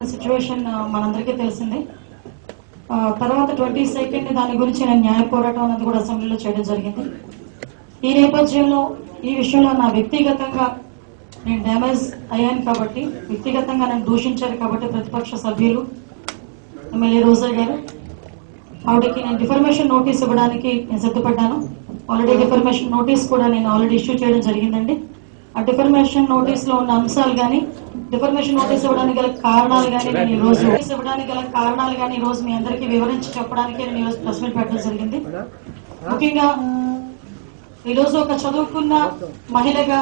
Situation uh, మనందరికీ తెలిసింది. తర్వాత ట్వంటీ సెకండ్ దాని గురించి నేను న్యాయ పోరాటం అనేది కూడా అసెంబ్లీలో చేయడం జరిగింది. ఈ నేపథ్యంలో ఈ విషయంలో నా వ్యక్తిగతంగా నేను డ్యామేజ్ అయ్యాను కాబట్టి వ్యక్తిగతంగా నన్ను దూషించారు కాబట్టి ప్రతిపక్ష సభ్యులు ఎమ్మెల్యే రోజా గారు ఆవిడకి నేను డిఫర్మేషన్ నోటీస్ ఇవ్వడానికి నేను సిద్ధపడ్డాను. ఆల్రెడీ డిఫర్మేషన్ నోటీస్ కూడా నేను ఆల్రెడీ ఇష్యూ చేయడం జరిగిందండి. ఆ డిఫర్మేషన్ నోటీస్లో ఉన్న అంశాలు కానీ డిఫర్మేషన్ నోటీస్ ఇవ్వడానికి గల కారణాలు కానీ నేను ఈ రోజు నోటీస్ ఇవ్వడానికి గల కారణాలు కానీ ఈ రోజు మీ అందరికీ వివరించి చెప్పడానికి నేను ఈరోజు ప్రెస్ మీట్ పెట్టడం జరిగింది. ముఖ్యంగా ఈ రోజు ఒక చదువుకున్న మహిళగా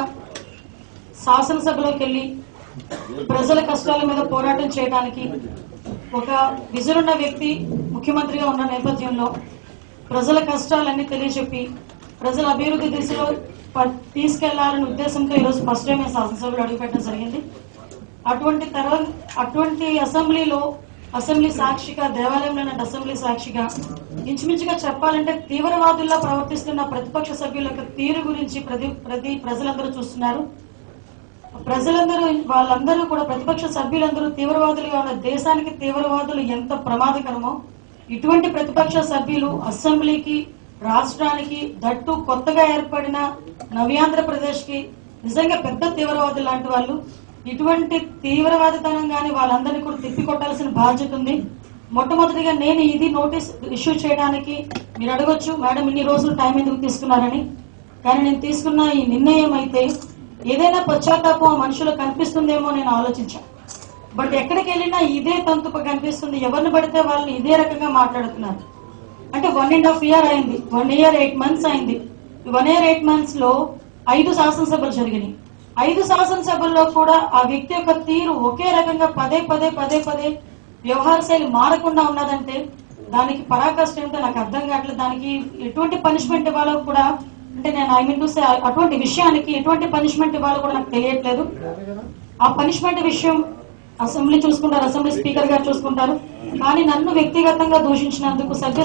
శాసనసభలోకి వెళ్ళి ప్రజల కష్టాల మీద పోరాటం చేయడానికి ఒక విజులున్న వ్యక్తి ముఖ్యమంత్రిగా ఉన్న నేపథ్యంలో ప్రజల కష్టాలన్నీ తెలియజెప్పి ప్రజల అభివృద్ధి దిశలో తీసుకెళ్ళాలనే ఉద్దేశంతో ఈరోజు ఫస్ట్ టైం నేను శాసనసభలో అడుగుపెట్టడం జరిగింది. అటువంటి తర్వాత అటువంటి అసెంబ్లీలో అసెంబ్లీ సాక్షిగా దేవాలయంలో అసెంబ్లీ సాక్షిగా ఇంచుమించుగా చెప్పాలంటే తీవ్రవాదుల్లా ప్రవర్తిస్తున్న ప్రతిపక్ష సభ్యుల యొక్క తీరు గురించి ప్రతి ప్రతి ప్రజలందరూ చూస్తున్నారు. ప్రజలందరూ వాళ్ళందరూ కూడా ప్రతిపక్ష సభ్యులందరూ తీవ్రవాదులుగా ఉన్న దేశానికి తీవ్రవాదులు ఎంత ప్రమాదకరమో ఇటువంటి ప్రతిపక్ష సభ్యులు అసెంబ్లీకి రాష్ట్రానికి దట్టు కొత్తగా ఏర్పడిన నవ్యాంధ్రప్రదేశ్కి నిజంగా పెద్ద తీవ్రవాదులు లాంటి వాళ్ళు ఇటువంటి తీవ్రవాదితనం గాని వాళ్ళందరినీ కూడా తిప్పికొట్టాల్సిన బాధ్యత ఉంది. మొట్టమొదటిగా నేను ఇది నోటీస్ ఇష్యూ చేయడానికి మీరు అడగొచ్చు మేడం ఇన్ని రోజులు టైం ఎందుకు తీసుకున్నారని? కానీ నేను తీసుకున్న ఈ నిర్ణయం అయితే ఏదైనా పశ్చాత్తాపం ఆ మనుషులు కనిపిస్తుందేమో నేను ఆలోచించాను బట్ ఎక్కడికి వెళ్ళినా ఇదే తంతుపు కనిపిస్తుంది. ఎవరిని పడితే వాళ్ళని ఇదే రకంగా మాట్లాడుతున్నారు. అంటే వన్ అండ్ హాఫ్ ఇయర్ అయింది. వన్ ఇయర్ ఎయిట్ మంత్స్ అయింది. వన్ ఇయర్ ఎయిట్ మంత్స్లో ఐదు శాసనసభలు జరిగినాయి. ఐదు శాసనసభల్లో కూడా ఆ వ్యక్తి యొక్క తీరు ఒకే రకంగా పదే పదే పదే పదే వ్యవహార శైలి మారకుండా ఉన్నదంటే దానికి పరాకాష్ట ఏంటో నాకు అర్థం కావట్లేదు. దానికి ఎటువంటి పనిష్మెంట్ ఇవ్వాలో కూడా అంటే నేను ఐ మీన్ టు సే అటువంటి విషయానికి ఎటువంటి పనిష్మెంట్ ఇవ్వాలో కూడా నాకు తెలియట్లేదు. ఆ పనిష్మెంట్ విషయం అసెంబ్లీ చూసుకుంటారు. అసెంబ్లీ స్పీకర్ గారు చూసుకుంటారు. కానీ నన్ను వ్యక్తిగతంగా దూషించినందుకు సభ్య